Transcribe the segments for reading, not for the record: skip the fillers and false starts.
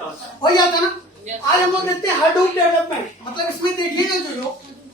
हो जाता ना। आज हम लोग देखते हैं हडूप डेवलपमेंट, मतलब इसमें देखिएगा जो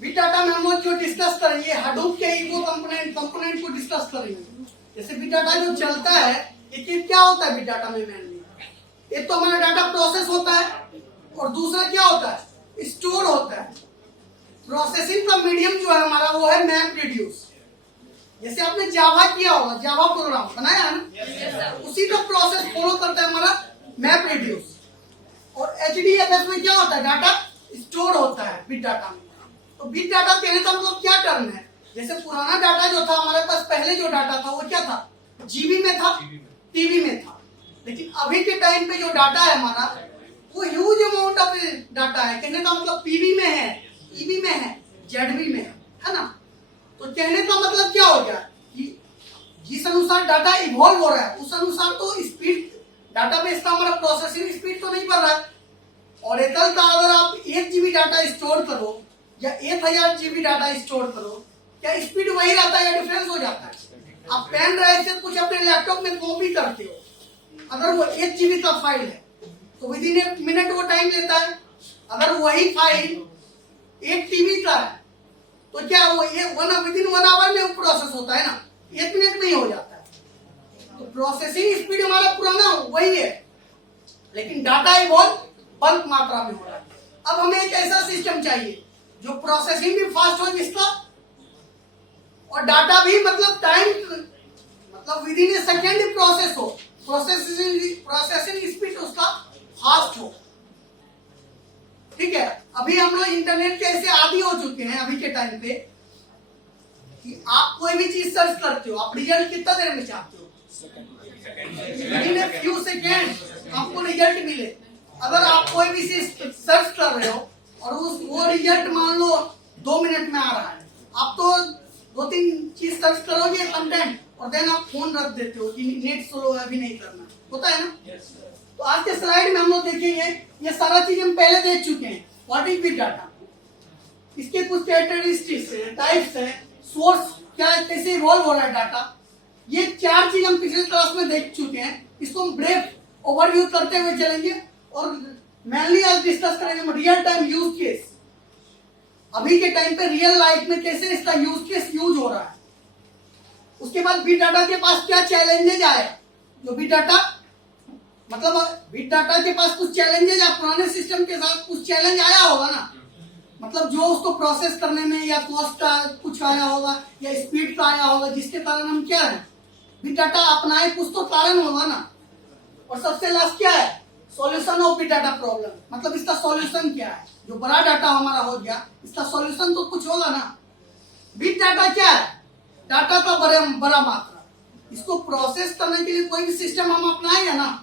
बिग डाटा में हम लोग जो डिस्कस करेंगे हडूप के इको कंपोनेंट को डिस्कस करेंगे। जैसे बिग डाटा जो चलता है ये क्या होता है बिग डाटा में मेनली, एक तो हमारा डाटा प्रोसेस होता है और दूसरा क्या होता है स्टोर होता है। प्रोसेसिंग का मीडियम जो है हमारा वो है मैप रिड्यूस। जैसे आपने जावा किया होगा, जावा प्रोग्राम बनाया है ना, उसी का प्रोसेस फॉलो करता है हमारा मैप रिड्यूस। और HDFS में क्या होता है डाटा स्टोर होता है बिग डाटा में। तो बिग डाटा कहने का मतलब क्या टर्म है, जैसे पुराना डाटा जो था हमारे पास, पहले जो डाटा था वो क्या था, जीबी में था, टीबी में था। लेकिन अभी के टाइम पे जो डाटा है हमारा वो ह्यूज अमाउंट ऑफ डाटा है। कहने का मतलब पीबी में है, ईबी में है, जेडबी में है ना। तो कहने का मतलब क्या हो गया कि जिस अनुसार डाटा इवॉल्व हो रहा है उस अनुसार तो स्पीड डाटाबेस का हमारा प्रोसेसिंग स्पीड तो नहीं बढ़ रहा है। और एकल का अगर आप 1 GB डाटा स्टोर करो या 1000 GB डाटा स्टोर करो, क्या स्पीड वही रहता है या डिफरेंस हो जाता है। आप पेन ड्राइव से कुछ अपने लैपटॉप में कॉपी करते हो, अगर वो 1 GB का फाइल है तो विद इन ए मिनट वो टाइम लेता है। अगर वही फाइल 1 TB का है तो क्या वो विद इन 1 आवर में प्रोसेस होता है ना, 1 मिनट में ही हो जाता है। तो प्रोसेसिंग स्पीड हमारा पुराना वही है, लेकिन डाटा इवॉल्व बल्क मात्रा में हो रहा है। अब हमें एक ऐसा सिस्टम चाहिए जो प्रोसेसिंग भी फास्ट हो जिसका, और डाटा भी मतलब टाइम मतलब with in A second process हो, प्रोसेसिंग स्पीड उसका फास्ट हो। ठीक है, अभी हम लोग इंटरनेट के ऐसे आदी हो चुके हैं अभी के टाइम पे कि आप कोई भी चीज सर्च करते हो, आप रिजल्ट कितना देर में चाहते हो, विद इन फ्यू सेकेंड आपको रिजल्ट मिले। अगर आप कोई भी चीज सर्च कर रहे हो और वो रिजल्ट मान लो 2 मिनट में आ रहा है, आप तो 2-3 चीज सर्च करोगे कंटेंट और देन आप फोन रख देते हो कि नेट स्लो है अभी नहीं करना, होता है ना। तो आज के स्लाइड में हम लोग देखेंगे ये सारा चीज हम पहले देख चुके हैं। व्हाट इज बिग डाटा, इसके कुछ कैरेक्टरिस्टिक्स है, टाइप्स है, सोर्स क्या है, कैसे इवॉल्व हो रहा है डाटा, ये 4 चीज हम पिछले क्लास में देख चुके हैं। इसको हम ब्रीफ ओवरव्यू करते हुए चलेंगे और मेनली आज डिस्कस करेंगे रियल टाइम यूज केस। अभी के टाइम पे रियल लाइफ में कैसे इसका यूज केस यूज हो रहा है। उसके बाद बिग डाटा के पास क्या चैलेंजेज आए, जो बिग डाटा मतलब बिग डाटा के पास कुछ चैलेंजेज या पुराने सिस्टम के साथ कुछ चैलेंज आया होगा ना, मतलब जो उसको प्रोसेस करने में या कॉस्ट का कुछ आया होगा या स्पीड का आया होगा, जिसके कारण हम क्या है बिग डाटा अपनाए, कुछ तो कारण होगा ना। और सबसे लास्ट क्या है solution of big data problem, मतलब इसका सॉल्यूशन क्या है। जो बड़ा डाटा हमारा हो गया इसका सॉल्यूशन तो कुछ होगा ना। बिग डाटा क्या है, डाटा का बड़ा मात्रा, इसको प्रोसेस करने के लिए कोई भी सिस्टम हम अपनाएंगे ना।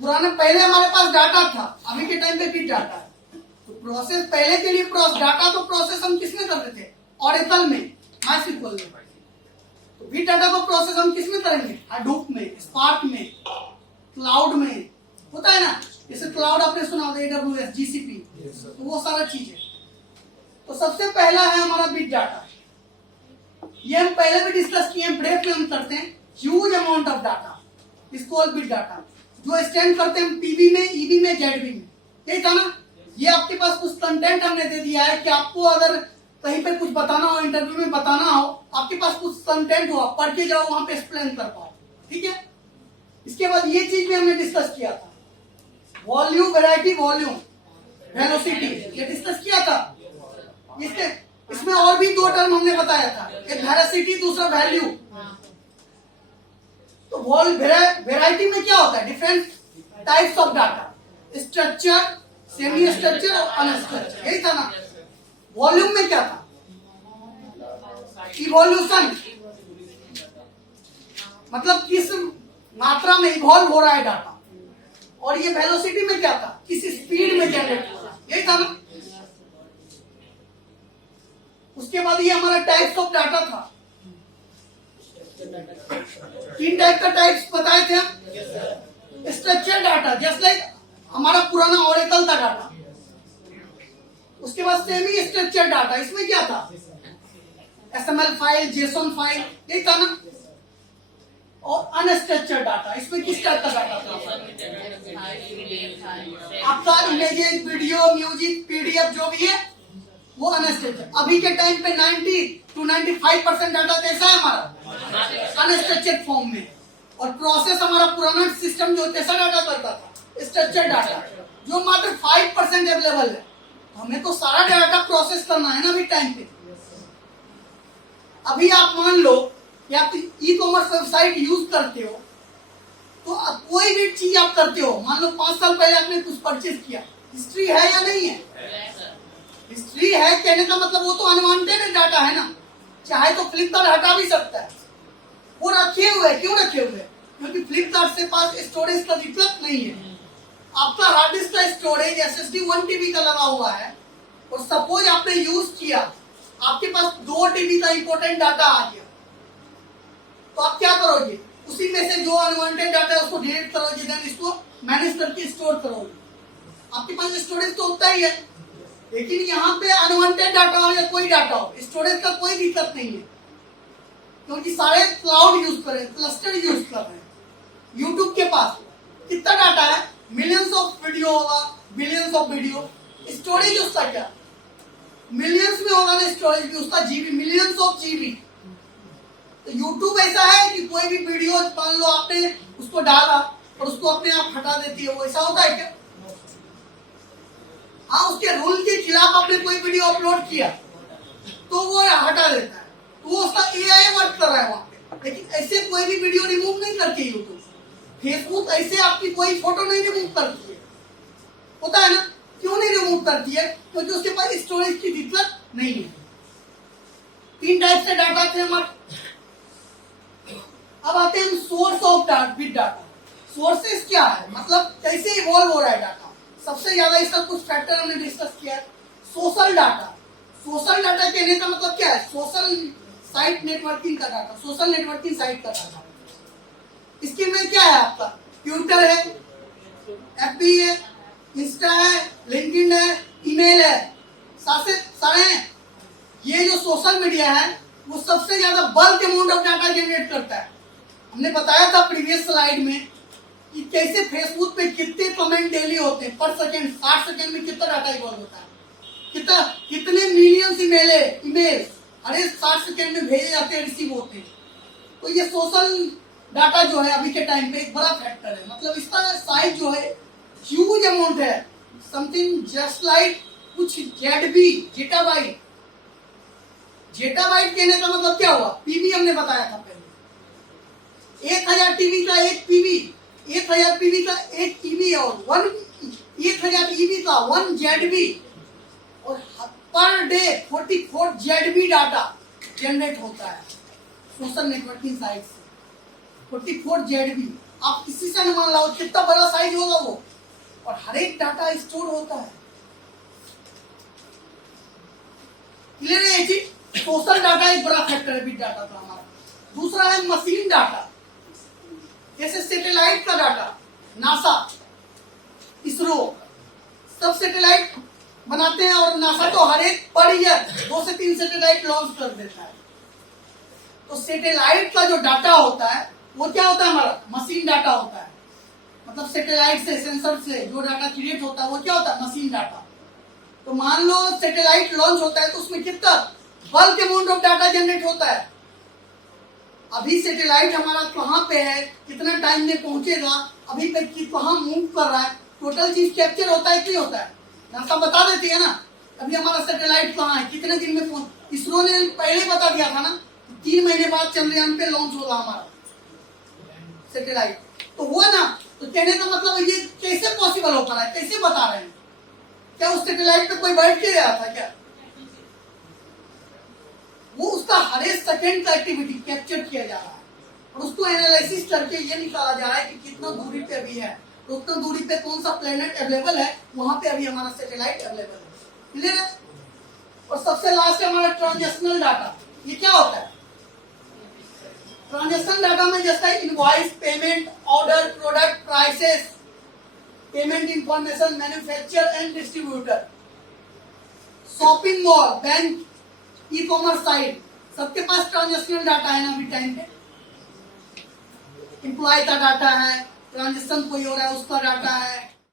पुराने पहले हमारे पास डाटा था, अभी के टाइम पे बिग डाटा है। तो प्रोसेस पहले के लिए डाटा को प्रोसेस हम किसमें करते थे, ऑरेकल में, माइस्क्ल में। तो बिग डाटा को प्रोसेस हम किसमें करेंगे, हडूप में, स्पार्क में, क्लाउड में, होता है ना। जैसे क्लाउड आपने सुना होगा AWS, GCP, तो वो सारा चीज है। तो सबसे पहला है हमारा बिग डाटा, ये हम पहले भी डिस्कस किए हैं, ब्रेक में हम करते हैं। ह्यूज अमाउंट ऑफ डाटा, इसको बिग डाटा जो स्टैंड करते हैं पीबी में, ईबी में, जेडबी में, यही था ना। ये आपके पास कुछ कंटेंट हमने दे दिया है कि आपको अगर कहीं पे कुछ बताना हो, इंटरव्यू में बताना हो, आपके पास कुछ कंटेंट हो, आप पढ़ के जाओ, वहां पे एक्सप्लेन कर पाओ, ठीक है। इसके बाद ये चीज भी हमने डिस्कस किया था, वॉल्यूम, वैरायटी, वॉल्यूम, वेलोसिटी, ये डिस्कस किया था। इसमें और भी 2 टर्म हमने बताया था, एक वेलोसिटी, दूसरा वैल्यू। तो वैरायटी में क्या होता है, different types of data, structure, semi structure और अनस्ट्रक्चर, यही था ना। वॉल्यूम में क्या था, इवोल्यूशन, मतलब किस मात्रा में इवॉल्व हो रहा है डाटा। और ये वेलोसिटी में क्या था, किस स्पीड में जनरेट हो रहा है, यही था ना। उसके बाद ये हमारा टाइप्स ऑफ डाटा था, 3 टाइप का टाइप्स बताए थे। स्ट्रक्चर डाटा, जस्ट लाइक हमारा पुराना ऑरेकल था डाटा। उसके बाद सेमी स्ट्रक्चर डाटा, इसमें क्या था, XML फाइल, JSON फाइल, यही था ना। और अनस्ट्रक्चर डाटा, इसमें किस टाइप का डाटा था, आपका इमेजेस, वीडियो, म्यूजिक, पीडीएफ जो भी है वो अनस्ट्रक्चर्ड। अभी के टाइम पे 90 to 95% डाटा कैसा है हमारा, अनस्ट्रक्चर्ड फॉर्म में। और प्रोसेस हमारा पुराना सिस्टम जो कैसा डाटा करता था, स्ट्रक्चर्ड डाटा, जो मात्र 5% अवेलेबल है। हमें तो सारा डाटा प्रोसेस करना है ना अभी टाइम पे। अभी आप मान लो कि आप ई कॉमर्स वेबसाइट यूज करते हो, तो कोई भी चीज आप करते हो, मान लो 5 साल पहले आपने कुछ परचेज किया, हिस्ट्री है या नहीं है? हिस्ट्री है कहने का मतलब वो तो अनवांटेड डाटा है ना, चाहे तो फ्लिपकार्ट हटा भी सकता है। वो रखे हुए, क्यों रखे हुए? क्योंकि फ्लिपकार्ट से पास स्टोरेज का विकल्प नहीं है। आपका हार्ड डिस्क का स्टोरेज SSD 1 TB का लगा हुआ है, और सपोज आपने यूज किया, आपके पास 2 TB का इंपॉर्टेंट डाटा आ गया, तो आप क्या करोगे? उसी में से जो अनवांटेड डाटा है उसको डिलीट करोगे, देन इसको मैनेज करके स्टोर करोगे। आपके पास स्टोरेज तो होता ही है, लेकिन यहाँ पे अनवांटेड डाटा हो या कोई डाटा हो, स्टोरेज का कोई दिक्कत नहीं है, क्योंकि सारे क्लाउड यूज कर रहे हैं, क्लस्टर यूज कर रहे हैं। यूट्यूब के पास कितना डाटा है? मिलियंस ऑफ वीडियो होगा, बिलियंस ऑफ वीडियो। स्टोरेज उसका क्या, मिलियंस में होगा ना स्टोरेज भी उसका, जीबी, मिलियंस ऑफ जीबी। तो यूट्यूब ऐसा है कि कोई भी वीडियो मान लो आपने उसको डाला और उसको अपने आप हटा देती है, वो ऐसा होता है क्या? हाँ, उसके रूल के खिलाफ आपने कोई वीडियो अपलोड किया तो वो हटा देता है, तो वो उसका AI वर्क कर रहा है वहां पे। लेकिन ऐसे कोई भी वीडियो रिमूव नहीं करती यूट्यूब। फेसबुक ऐसे आपकी कोई फोटो नहीं रिमूव करती है, होता है ना? क्यों नहीं रिमूव करती है? क्योंकि उसके पास स्टोरेज की दिक्कत नहीं है। 3 टाइप से डाटा थे हमारे। अब आते हैं source of big data. Sources क्या है, मतलब कैसे इवॉल्व हो रहा है डाटा। सबसे ज्यादा इसका कुछ फैक्टर हमने डिस्कस किया है। Social data. सोशल डाटा कहने का मतलब क्या है? सोशल साइट नेटवर्किंग का डाटा, सोशल नेटवर्किंग साइट का डाटा। इसके में क्या है आपका? ट्विटर है, FB है, इंस्टा है, लिंक्डइन है, ईमेल है, सारे हैं। ये जो सोशल मीडिया है वो सबसे ज्यादा bulk amount of data generate करता है। हमने बताया था प्रीवियस स्लाइड में कि कैसे फेसबुक पे कितने कमेंट डेली होते हैं पर सेकंड। 60 सेकंड में कितना डाटा इवॉल्व होता है, कितने मिलियंस ईमेल हर 60 सेकंड में भेजे जाते हैं, रिसीव होते हैं। तो ये सोशल डाटा जो है अभी के टाइम पे एक बड़ा फैक्टर है। मतलब इसका साइज जो है ह्यूज अमाउंट है, समथिंग जस्ट लाइक कुछ जेडबी, जेटाबाइट। जेटाबाइट कहने का मतलब क्या हुआ? पीबी हमने बताया था पहले। 1000 TB का 1 PB, 1000 PB का 1 TB, और 1000 EB का 1 ZB, और per day 44 ZB data generate होता है सोशल नेटवर्किंग साइट से। 44 ZB। आप किसी से अनुमान लाओ कितना बड़ा साइज होगा वो, और हर एक डाटा स्टोर होता है। क्लियर है ये चीज? सोशल डाटा एक बड़ा फैक्टर है बिग डाटा का हमारा। दूसरा है मशीन डाटा, जैसे सैटेलाइट का डाटा। नासा, इसरो सब सैटेलाइट बनाते हैं, और नासा तो हर एक पर ईयर 2 से 3 सैटेलाइट लॉन्च कर देता है। तो सैटेलाइट का जो डाटा होता है वो क्या होता है? हमारा मशीन डाटा होता है। मतलब सैटेलाइट से, सेंसर से जो डाटा क्रिएट होता है वो क्या होता है? Machine data. तो मान लो सैटेलाइट लॉन्च होता है तो उसमें कितना bulk amount of data generate होता है। अभी सैटेलाइट हमारा कहाँ पे है, कितना टाइम में पहुंचेगा, अभी तक कहाँ मूव कर रहा है, टोटल चीज कैप्चर होता है कि नहीं होता है? नासा बता देती है ना अभी हमारा सैटेलाइट कहाँ है, कितने दिन में पहुंच। इसरो ने पहले बता दिया था ना 3 महीने बाद चंद्रयान पे लॉन्च होगा हमारा सैटेलाइट। तो हुआ ना? तो कहने का मतलब ये कैसे पॉसिबल हो पा रहा है, कैसे बता रहे हैं? क्या उस सैटेलाइट पे कोई बैठ के गया था क्या? वो उसका हर एक सेकंड का एक्टिविटी कैप्चर किया जा रहा है, और उसको एनालिसिस करके ये निकाला जा रहा है कि कितना दूरी पे अभी है, तो उतना दूरी पे कौन सा प्लेनेट अवेलेबल है, वहां पे अभी हमारा सैटेलाइट अवेलेबल है। क्लियर है? और सबसे लास्ट है हमारा ट्रांजैक्शनल डाटा। ये क्या होता है? ट्रांजैक्शन डाटा में जैसा invoice, payment, order, product, prices, payment information, manufacture and distributor, shopping mall, bank, e commerce site, सबके पास ट्रांजैक्शनल डाटा है ना अभी टाइम पे। एम्प्लॉय का डाटा है, ट्रांजैक्शन कोई हो रहा है उसका डाटा है,